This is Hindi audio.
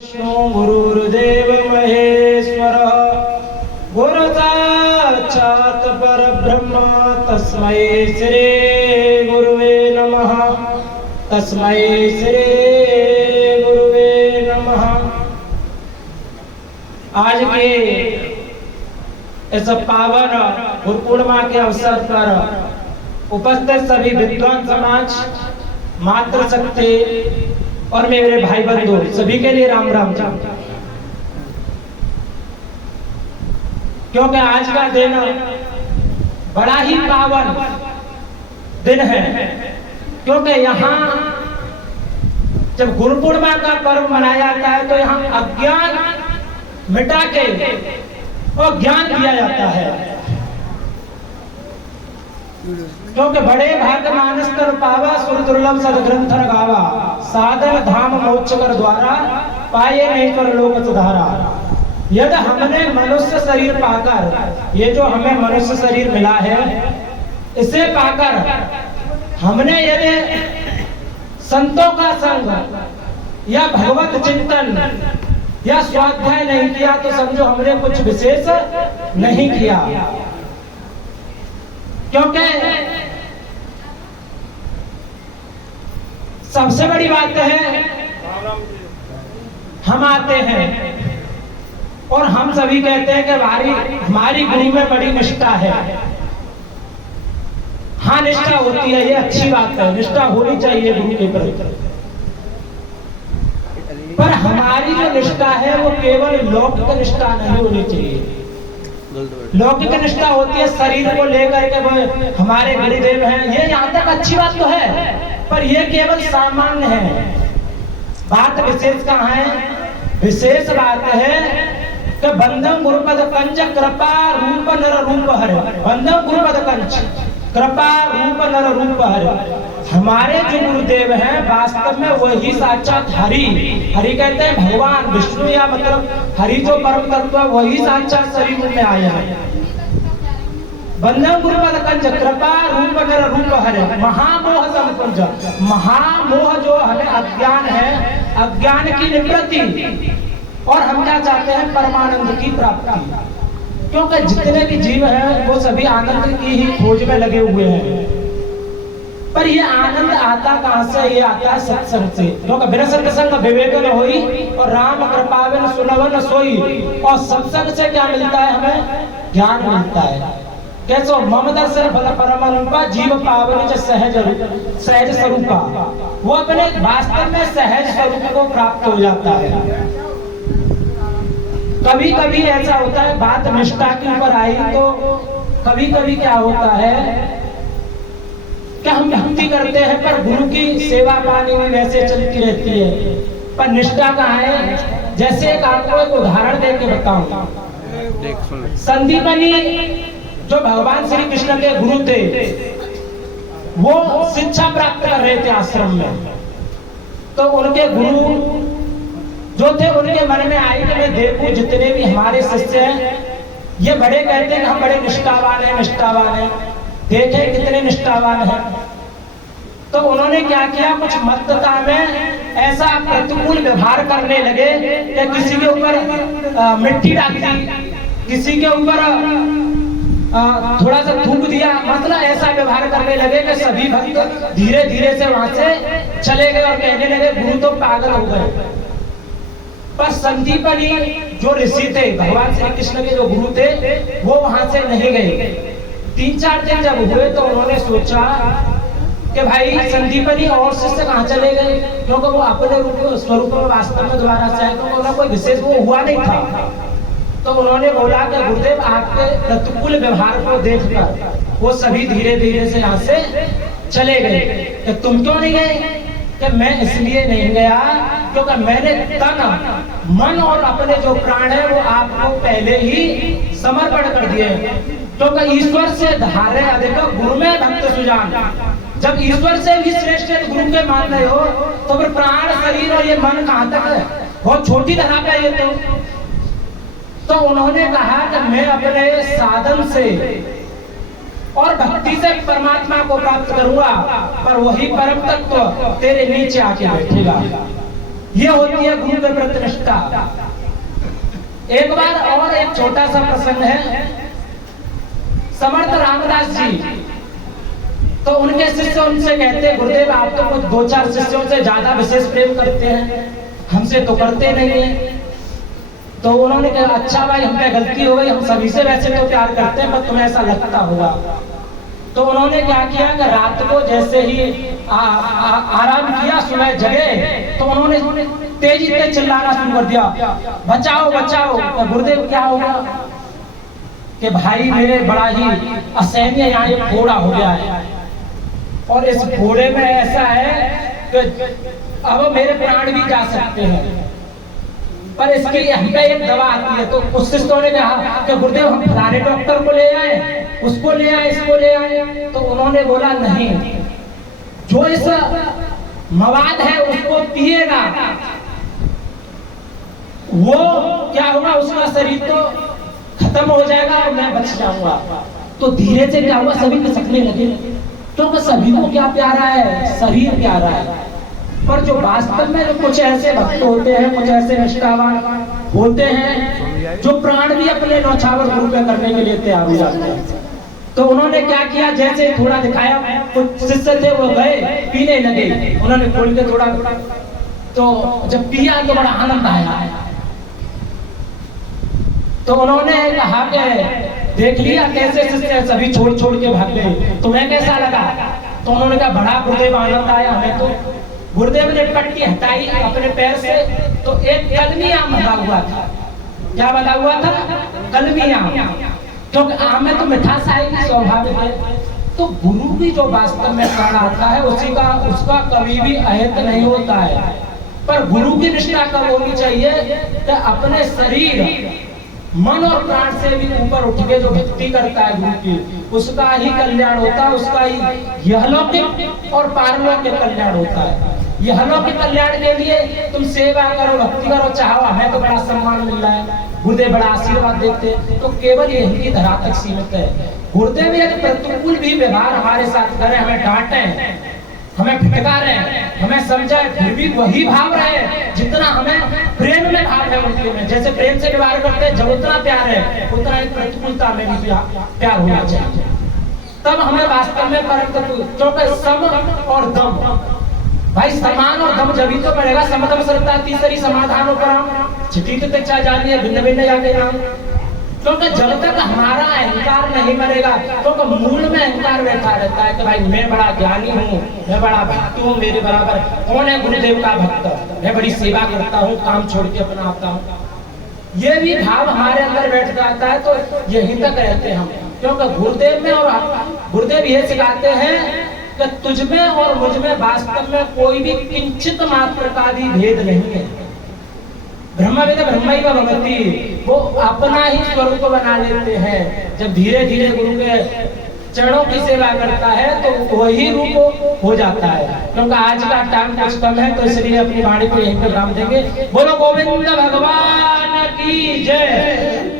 विष्णु गुरुर्देव महेश्वर गुरु साक्षात् परब्रह्म तस्मै श्री गुरुवे नमः। तस्मै श्री गुरुवे नमः। आज के इस पावन गुरु पूर्णिमा के अवसर पर उपस्थित सभी विद्वान समाज, मातृशक्ति और मेरे भाई बंधु सभी के लिए राम राम जी। क्योंकि आज का दिन बड़ा ही पावन दिन है, क्योंकि यहाँ जब गुरु पूर्णिमा का पर्व मनाया जाता है तो यहाँ अज्ञान मिटा के और ज्ञान दिया जाता है। क्योंकि बड़े भाग्य मानस कर पावा सुर दुर्लभ सदग्रंथ गावा साधन धाम मोक्ष कर द्वारा पाए नहीं पर लोक सुधारा। यदि हमने मनुष्य शरीर पाकर, ये जो हमें मनुष्य शरीर मिला है, इसे पाकर हमने यदि संतों का संग या भगवत चिंतन या स्वाध्याय नहीं किया तो समझो हमने कुछ विशेष नहीं किया। क्योंकि सबसे बड़ी बात है, हम आते हैं और हम सभी कहते हैं कि हमारी गुरु में बड़ी निष्ठा है। हाँ, निष्ठा होती है, ये अच्छी बात है, निष्ठा होनी चाहिए गुरु के प्रति। पर हमारी जो निष्ठा है वो केवल लौकिक निष्ठा नहीं होनी चाहिए। लौकिक निष्ठा होती है शरीर को लेकर के, वो हमारे गुरुदेव हैं, ये यहाँ तक अच्छी बात तो है, पर ये केवल सामान्य है। बात विशेष कहाँ है? विशेष बात है कि बंधम गुरुपद कंज कृपा रूप नर रूप हर। बंधम गुरुपद कंज कृपा रूप नर रूप हर। हमारे जो गुरुदेव हैं वास्तव में वही साक्षात हरि। हरि कहते हैं भगवान विष्णु, या मतलब हरि जो परम तत्व वही साक्षात शरीर में आया है। बंधम गुरुपद कंज कृपा रूप नर रूप हरे। महामोह संपुंज, महामोह जो हमें अज्ञान है, अज्ञान की निवृत्ति, और हम क्या चाहते हैं? परमानंद की प्राप्ति। क्योंकि जितने भी जीव हैं वो सभी आनंद की ही खोज में लगे हुए हैं। पर ये आनंद आता कहां से? ये आता है सत्संग से। क्योंकि बिना सत्संग विवेक न होई और राम कृपा बिन सुनवन सोई। और सत्संग से क्या मिलता है? हमें ज्ञान मिलता है। कैसो मम दर्शन फल परम रूपा जीव पावन सहज सहज स्वरूपा। वो अपने वास्तव में सहज स्वरूप को प्राप्त हो जाता है। कभी कभी ऐसा होता है, बात निष्ठा के ऊपर आई तो कभी कभी क्या होता है कि हम भक्ति करते हैं पर गुरु की सेवा पानी में वैसे चलती रहती है, पर निष्ठा कहाँ है? जैसे एक आपको एक उदाहरण दे के बताऊं। संदीपनी जो भगवान श्री कृष्ण के गुरु थे, वो शिक्षा प्राप्त कर रहे थे आश्रम में। तो उनके गुरु जो थे उनके मन में आई कि मैं देखूं जितने भी हमारे शिष्य हैं, ये बड़े कहते हैं कि हम बड़े निष्ठावान हैं, निष्ठावान हैं, देखे कितने निष्ठावान हैं। तो उन्होंने क्या किया? कुछ मत्तता में ऐसा प्रतिकूल व्यवहार करने लगे कि किसी के ऊपर मिट्टी डाल दी, किसी के ऊपर थोड़ा सा थूक दिया, मतलब ऐसा व्यवहार करने लगे कि सभी भक्त धीरे धीरे से वहां से चले गए और कहने लगे गुरु तो पागल हो गए। पर संदीपनी जो ऋषि थे, भगवान श्री कृष्ण के जो गुरु थे, वो वहां से नहीं गए। 3-4 दिन जब हुए तो उन्होंने सोचा कि भाई संदीपनी और शिष्य कहाँ चले गए, क्योंकि वो अपने रूप स्वरूप में वास्तव में दोबारा से आए, तो उन्होंने कोई विशेष वो हुआ नहीं था। तो उन्होंने बोला कि गुरुदेव आपके प्रतिकूल व्यवहार को देखकर वो सभी धीरे धीरे से यहाँ से चले गए। कि तुम क्यों नहीं गए? कि मैं इसलिए नहीं गया क्योंकि मैंने तन मन और अपने जो प्राण है वो आपको पहले ही समर्पण कर दिए। क्योंकि ईश्वर से धारे अधिक गुरु में भक्त सुजान। जब ईश्वर से भी श्रेष्ठ गुरु के मान रहे हो तो फिर प्राण शरीर और ये मन कहाँ तक है? बहुत छोटी धरा पे ये तो उन्होंने कहा कि मैं अपने साधन से और भक्ति से परमात्मा को प्राप्त करूंगा, पर वही परम तत्व तेरे नीचे आके बैठेगा। ये होती है गुरु के प्रति निष्ठा। एक बार और एक छोटा सा प्रसंग है। समर्थ रामदास जी, तो उनके शिष्य उनसे कहते, गुरुदेव आप तो कुछ 2-4 शिष्यों से ज्यादा विशेष प्रेम करते हैं, हमसे तो करते नहीं है। तो उन्होंने कहा अच्छा भाई, हम पे गलती हो गई, हम सभी से वैसे तो प्यार करते हैं, पर तुम्हें ऐसा लगता होगा। तो उन्होंने क्या किया कि रात को जैसे ही आराम किया, सुबह जगे, तो उन्होंने तेजी से चिल्लाना शुरू कर दिया, बचाओ बचाओ। तो गुरुदेव क्या होगा कि भाई मेरे बड़ा ही असहनीय यहाँ एक फोड़ा हो गया है, और इस फोड़े में ऐसा है कि अब मेरे प्राण भी जा सकते हैं, पर इसके लिए हमें एक दवा आती है। तो उस शिष्यों ने कहा कि गुरुदेव हम फलाने डॉक्टर को ले आए, उसको ले आए, इसको ले आए। तो उन्होंने बोला नहीं, जो इस मवाद है उसको पिएगा, वो क्या होगा, उसका शरीर तो खत्म हो जाएगा और मैं बच जाऊंगा। तो धीरे से क्या हुआ, सभी खिसकने लगे। तो सभी को क्या प्यारा है, शरीर प्यारा है, पर जो वास्तव में कुछ ऐसे भक्त होते हैं, कुछ ऐसे निष्ठावान होते हैं जो प्राण भी अपने नौछावर गुरु पे करने के लिए तैयार हो जाते हैं। तो उन्होंने क्या किया, जैसे थोड़ा दिखाया, कुछ शिष्य थे वो गए पीने लगे, उन्होंने खोल के थोड़ा, तो जब पिया तो बड़ा आनंद आया। तो उन्होंने कहा कि देख लिया कैसे शिष्य सभी छोड़ छोड़ के भाग गए, तुम्हें कैसा लगा? तो उन्होंने कहा बड़ा गुरुदेव आनंद आया हमें। तो गुरुदेव ने पट्टी हटाई अपने पैर से, तो एक कलमी आम बना हुआ था। क्या बना हुआ था? कलमी आम। क्योंकि आम में तो मिठास आएगी स्वाभाविक है। तो गुरु की जो वास्तव में प्राण आता है उसका कभी भी अहित नहीं होता है। पर गुरु की निष्ठा कब होनी चाहिए कि अपने शरीर, मन और प्राण से भी ऊपर उठ के जो भक्ति करता है गुरु की, उसका ही कल्याण होता है, उसका ही यहलौकिक और पारलौकिक कल्याण होता है। यहलौकिक कल्याण के लिए तुम सेवा करो, भक्ति करो, चाहो, हमें तो बड़ा सम्मान मिल रहा है, गुरुदेव बड़ा आशीर्वाद देते, तो केवल यही की धरा तक सीमित है। गुरुदेव यदि प्रतिकूल भी व्यवहार हमारे साथ करें, हमें डांटे, हमें फटकारे, हमें समझाए, फिर भी वही भाव रहे जितना हमें प्रेम में भाव है उनके में। जैसे प्रेम से व्यवहार करते हैं, जब उतना प्यार है उतना ही प्रतिकूलता में भी प्यार होना चाहिए। तब हमें वास्तव में परम तत्व, क्योंकि सम और दम, भाई समान और दम जब ही तो पड़ेगा। समदम सरता तीसरी समाधानों पर हम चिटित तक जानिए भिन्न भिन्न जाके नाम। क्योंकि जब तक हमारा अहंकार नहीं मरेगा, क्योंकि मूल में अहंकार बैठा रहता है कि भाई मैं बड़ा ज्ञानी हूँ, मैं बड़ा भक्त हूँ, मेरे बराबर कौन है गुरुदेव का भक्त, मैं बड़ी सेवा करता हूँ, काम छोड़ के अपना आता हूँ, ये भी भाव हमारे अंदर बैठ जाता है। तो यहीं तक रहते हम, क्योंकि गुरुदेव में और गुरुदेव ये सिखाते हैं कि तुझ में और मुझ में वास्तव में कोई भी किंचित मात्र का भी भेद नहीं है। ब्रह्मविद ब्रह्मैव भवति, वो अपना ही स्वरूप बना लेते हैं। जब धीरे धीरे गुरु के चरणों की सेवा करता है तो वही रूप हो जाता है। क्योंकि आज का टाइम कुछ कम है, तो इसलिए अपनी वाणी को यहीं पे विराम देंगे। बोलो गोविंद भगवान की जय।